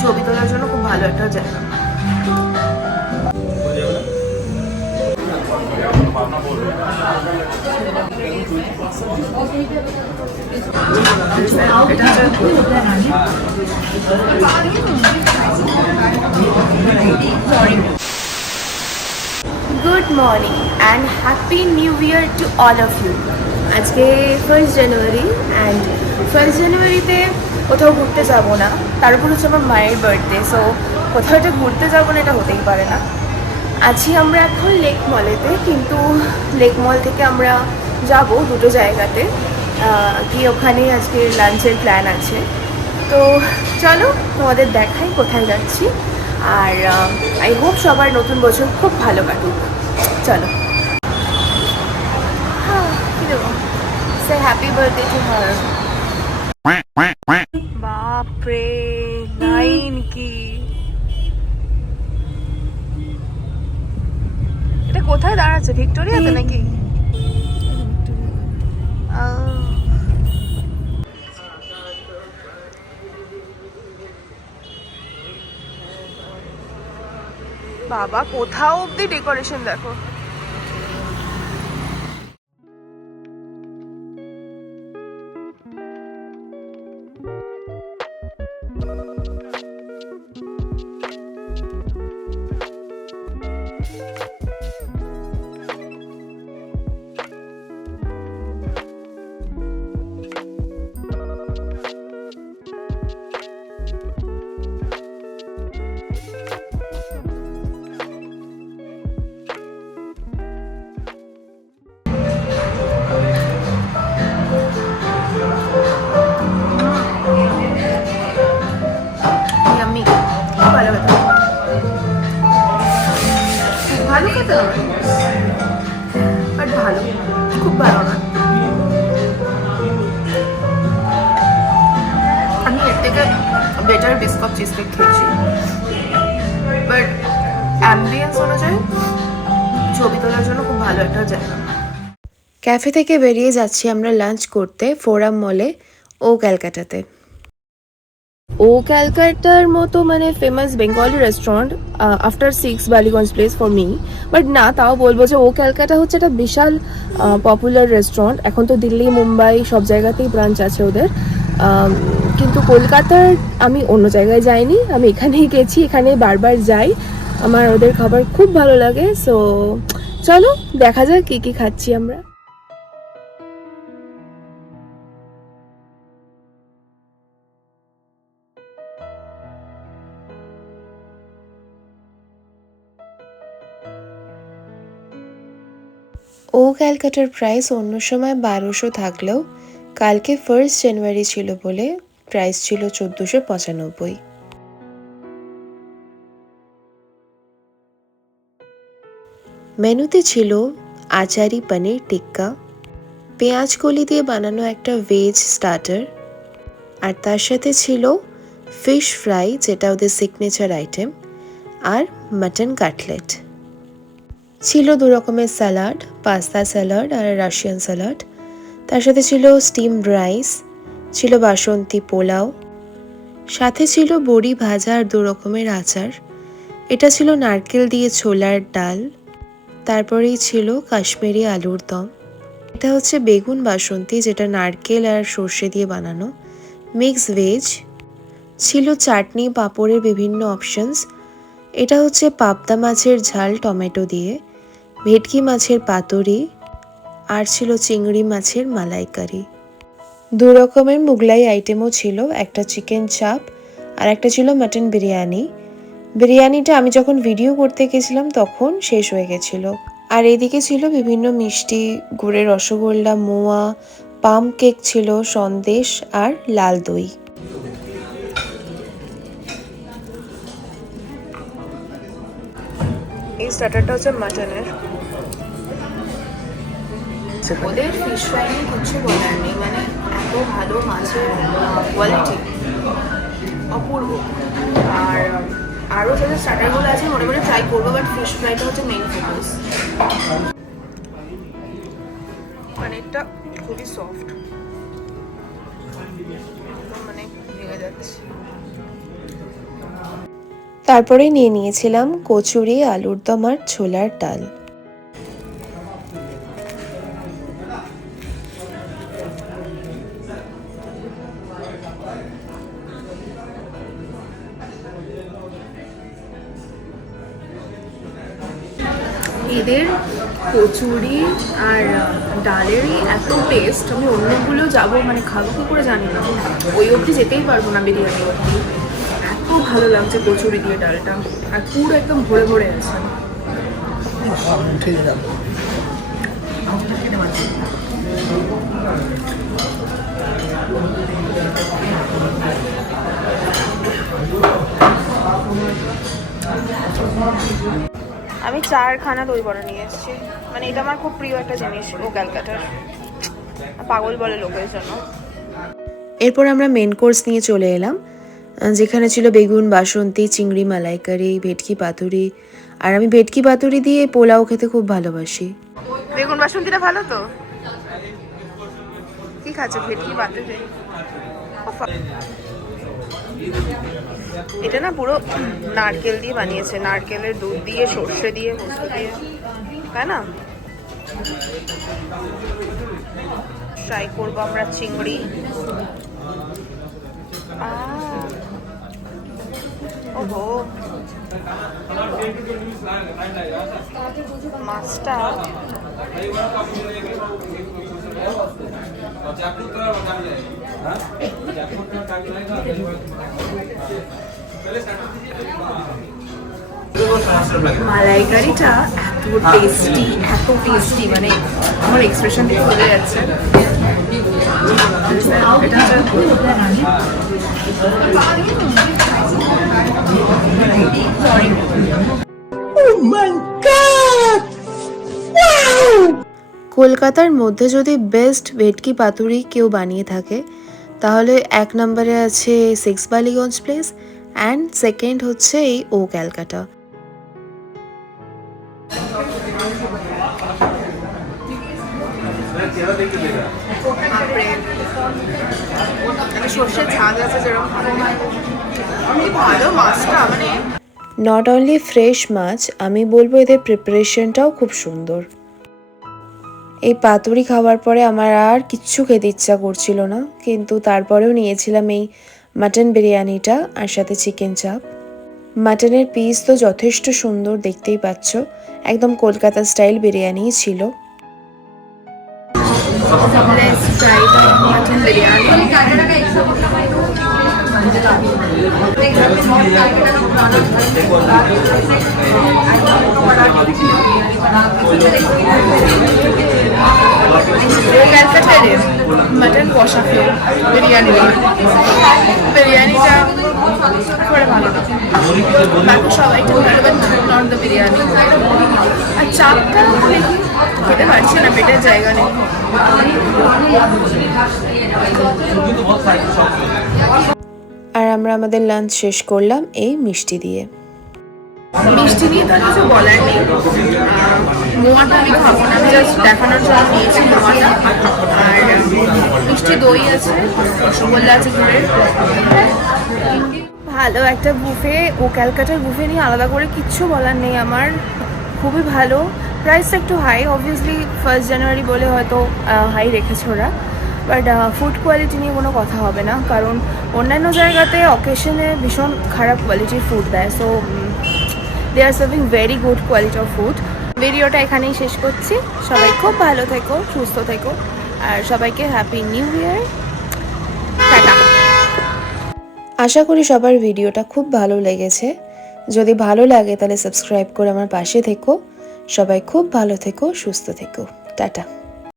ছবি তোলার জন্য খুব ভালো একটা জায়গা। Good morning and happy new year to all of you. আজকে 1st জানুয়ারি অ্যান্ড 1st জানুয়ারিতে কোথাও ঘুরতে যাব না, তার উপর হচ্ছে আমার মায়ের বার্থডে। সো কোথাও একটা ঘুরতে যাবো না, এটা হতেই পারে না। আছি আমরা এখন লেক মলেতে, কিন্তু লেক মল থেকে আমরা যাব দুটো জায়গাতে গিয়ে ওখানে আজকে লাঞ্চের প্ল্যান আছে। তো চলো তোমাদের দেখাই কোথায় যাচ্ছি, আর আই হোপ সবার নতুন বছর খুব ভালো কাটুক। চলো। কি দেবো? সে হ্যাপি বার্থডে টু হার। বাপরে, লাইন কি! এটা কোথায় দাঁড়াচ্ছে? ভিক্টোরিয়াতে নাকি? বাবা, কোথাও অব্দি ডেকোরেশন দেখো। ভালো খেতে হবে, বাট ভালো, খুব ভালো না। আমি এর থেকে বেটার বিস্কুট চিজ কেক খেয়েছি, বাট অ্যাম্বিয়েন্স অনুযায়ী ছবি তোলার জন্য খুব ভালো একটা জায়গা। ক্যাফে থেকে বেরিয়ে যাচ্ছি আমরা লাঞ্চ করতে ফোরাম মলে ও ক্যালকাটাতে। ও ক্যালকাটার মতো মানে famous Bengali restaurant after 6 Ballygunge place for me, but না, তাও বলবো যে ও ক্যালকাটা হচ্ছে একটা বিশাল পপুলার রেস্টুরেন্ট। এখন তো দিল্লি, মুম্বাই সব জায়গাতেই ব্রাঞ্চ আছে ওদের, কিন্তু কলকাতার আমি অন্য জায়গায় যাইনি, আমি এখানেই গেছি, এখানে বারবার যাই, আমার ওদের খাবার খুব ভালো লাগে। সো চলো দেখা যাক কি কি খাচ্ছি আমরা। ও ক্যালকাটার প্রাইস অন্য সময় 1200 থাকলেও কালকে 1st জানুয়ারি ছিল বলে প্রাইস ছিল 1495। মেনুতে ছিল আচারি পনির টিক্কা, পেঁয়াজ কলি দিয়ে বানানো একটা ভেজ স্টার্টার, আর তার সাথে ছিল ফিশ ফ্রাই, যেটা ওদের সিগনেচার আইটেম, আর মাটন কাটলেট। ছিল 2 রকমের স্যালাড, পাস্তা স্যালাড আর রাশিয়ান স্যালাড। তার সাথে ছিল স্টিমড রাইস, ছিল বাসন্তী পোলাও, সাথে ছিল বড়ি ভাজা আর 2 রকমের আচার। এটা ছিল নারকেল দিয়ে ছোলার ডাল, তারপরেই ছিল কাশ্মীরি আলুর দম। এটা হচ্ছে বেগুন বাসন্তী, যেটা নারকেল আর সর্ষে দিয়ে বানানো, মিক্স ভেজ। ছিল চাটনি, পাঁপড়ের বিভিন্ন অপশনস। এটা হচ্ছে পাবদা মাছের ঝাল টমেটো দিয়ে, ভেটকি মাছের পাতুরি, আর ছিল চিংড়ি মাছের মালাইকারি। 2 রকমের মুগলাই আইটেমও ছিল, একটা চিকেন চাপ আর একটা ছিল মাটন বিরিয়ানি। বিরিয়ানিটা আমি যখন ভিডিও করতে গেছিলাম তখন শেষ হয়ে গেছিলো। আর এদিকে ছিল বিভিন্ন মিষ্টি, গুড়ের রসগোল্লা, মোয়া, পাম কেক ছিল, সন্দেশ আর লাল দই। এই স্টার্টারটা হচ্ছে মাটনের। ওদের ফিশ ফ্রাই নিয়ে কিছু বলার নেই, মানে এত ভালো মাছের কোয়ালিটি, অপূর্ব। আর আরও যাদের স্টার্টারগুলো আছে মনে মনে ট্রাই করবো, বাট ফিশ ফ্রাইটা হচ্ছে মেইন ফোকাস। পানিরটা খুবই সফট, মানে ভেঙে যাচ্ছে। তারপরে নিয়ে নিয়েছিলাম কচুরি, আলুর দম আর ছোলার ডাল। এদের কচুরি আর ডালেরই এত টেস্ট, আমি অন্যগুলো যাবো মানে খাবো কি করে জানি না, ওই অবধি যেতেই পারবো না বিরিয়ানি অবধি। এত ভালো লাগছে কচুরি দিয়ে ডালটা, আর পুরো একদম ভরে ভরে আছে। আমি 4খানা দই বড়া নিয়ে এসেছি, মানে এটা আমার খুব প্রিয় একটা জিনিস ও ক্যালকাটার, পাগল বলে লোকের জন্য। এরপর আমরা মেন কোর্স নিয়ে চলে এলাম, যেখানে ছিল বেগুন বাসন্তী, চিংড়ি মালাইকারি, ভেটকি পাতুরি। আর আমি ভেটকি পাতুরি দিয়ে পোলাও খেতে খুব ভালোবাসি। বেগুন বাসন্তীটা ভালো তো, কি খাচ্ছে ভেটকি পাতুরি? এটা না পুরো নারকেল দিয়ে বানিয়েছে, নারকেলের দুধ দিয়ে, সর্ষে দিয়ে, পোস্ত দিয়ে, তাই না? ট্রাই করবো আমরা চিংড়ি। ওহো, মাছটা মালাইকারিটা এত টেস্টি, মানে আমার এক্সপ্রেশন থেকে বোঝা যাচ্ছে। কলকাতার মধ্যে যদি বেস্ট ভেটকি পাতুরি কেউ বানিয়ে থাকে তাহলে 1 নম্বরে আছে 6 বালিগঞ্জ প্লেস, অ্যান্ড সেকেন্ড হচ্ছে এই ও ক্যালকাটা। সর্ষের ঝাঁজ আছে যেরকম ভালো মাছটা, মানে নট অনলি ফ্রেশ মাছ, আমি বলবো এদের প্রিপারেশনটাও খুব সুন্দর। এই পাতুরি খাওয়ার পরে আমার আর কিচ্ছু খেতে ইচ্ছা করছিল না, কিন্তু তারপরেও নিয়েছিলাম এই মাটন বিরিয়ানিটা আর সাথে চিকেন চাপ। মাটনের পিস তো যথেষ্ট সুন্দর, দেখতেই পাচ্ছ, একদম কলকাতা স্টাইল বিরিয়ানিই ছিল। মাটন বিরিয়ানি ক্যালকাটারে মাটন কষা খেয়ে বিরিয়ানিটা করে ভালো না, বাকি সবাইটা ভালো, বাট নট দ্য বিরিয়ানি। আর চাপটা দেখি খেতে পারছি না, পেটের জায়গা নেই। আর আমরা আমাদের লাঞ্চ শেষ করলাম এই মিষ্টি দিয়ে। মিষ্টি নিয়ে তার কিছু বলার নেই, মোয়াটা আমি খাবো না, আমি জাস্ট দেখানোর জন্য নিয়েছি মোয়াটা। আর মিষ্টি দই আছে, রসগোল্লা আছে ঘুরে। ভালো একটা বুফে, ও ক্যালকাটার বুফে নিয়ে আলাদা করে কিচ্ছু বলার নেই আমার, খুবই ভালো। প্রাইসটা একটু হাই, অবভিয়াসলি 1 জানুয়ারি বলে হয়তো হাই রেখেছে ওরা, বাট ফুড কোয়ালিটি নিয়ে কোনো কথা হবে না, কারণ অন্যান্য জায়গাতে অকেশনে ভীষণ খারাপ কোয়ালিটির ফুড দেয়। So they are serving very good quality of food. ভিডিওটা এখানেই শেষ করছি, সবাই খুব ভালো থেকো, সুস্থ থেকো, আর সবাইকে হ্যাপি নিউ ইয়ার, টাটা। আশা করি সবার ভিডিওটা খুব ভালো লেগেছে, যদি ভালো লাগে তাহলে সাবস্ক্রাইব করে আমার পাশে থেকো। সবাই খুব ভালো থেকো, সুস্থ থেকো, টাটা।